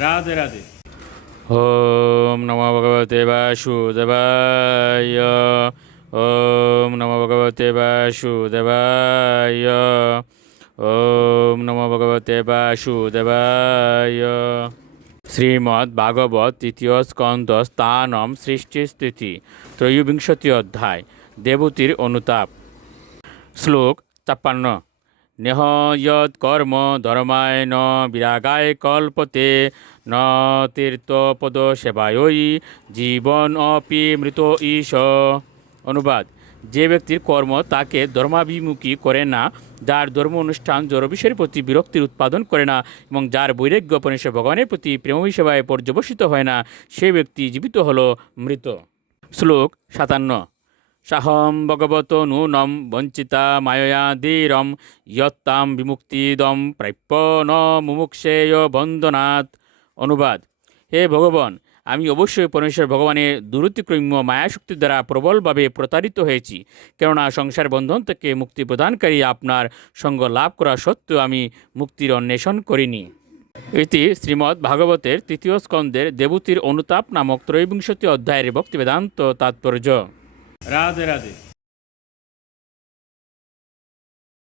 রাধে রাধে। ওম নমো ভগবতে বাসুদেবায়। ওম নমো ভগবতে বাসুদেবায়। ওম নমো ভগবতে বাসুদেবায়। শ্রীমদ্ ভাগবত তৃতীয় স্কন্দ স্থানম সৃষ্টিস্থিতি, ত্রয়োবিংশতি অধ্যায়, দেবতীর অনুতাপ। শ্লোক ছাপ্পান্ন। নেহ কর্ম ধর্মায় ন বিরাগায় কল্পতে ন তীর্থপদ সেবায়ই জীবন অপি মৃত ঈশ। অনুবাদ, যে ব্যক্তির কর্ম তাকে ধর্মাভিমুখী করে না, যার ধর্ম অনুষ্ঠান জড় বিষয়ের প্রতি বিরক্তির উৎপাদন করে না এবং যার বৈরাগ্য উপনিষে ভগবানের প্রতি প্রেম সেবায় পর্যবসিত হয় না, সে ব্যক্তি জীবিত হলো মৃত। শ্লোক সাতান্ন। সাহম ভগবত নূনম বঞ্চিতা মায়য়া ধীরম ইয়ত্তাম বিমুক্তিদম প্রাপ্য ন মুমুক্ষেয় বন্দনাথ অনুবাদ, হে ভগবান, আমি অবশ্যই পরমেশ্বর ভগবানের দূরতিক্রম্য মায়াশক্তির দ্বারা প্রবলভাবে প্রতারিত হয়েছি, কেননা সংসার বন্ধন থেকে মুক্তি প্রদানকারী আপনার সঙ্গ লাভ করা সত্ত্বেও আমি মুক্তির অন্বেষণ করিনি। এটি শ্রীমদ্ ভাগবতের তৃতীয় স্কন্ধের দেবতীর অনুতাপ নামক ত্রয়োবিংশতি অধ্যায়ের ভক্তিবেদান্ত তাৎপর্য। राधे राधे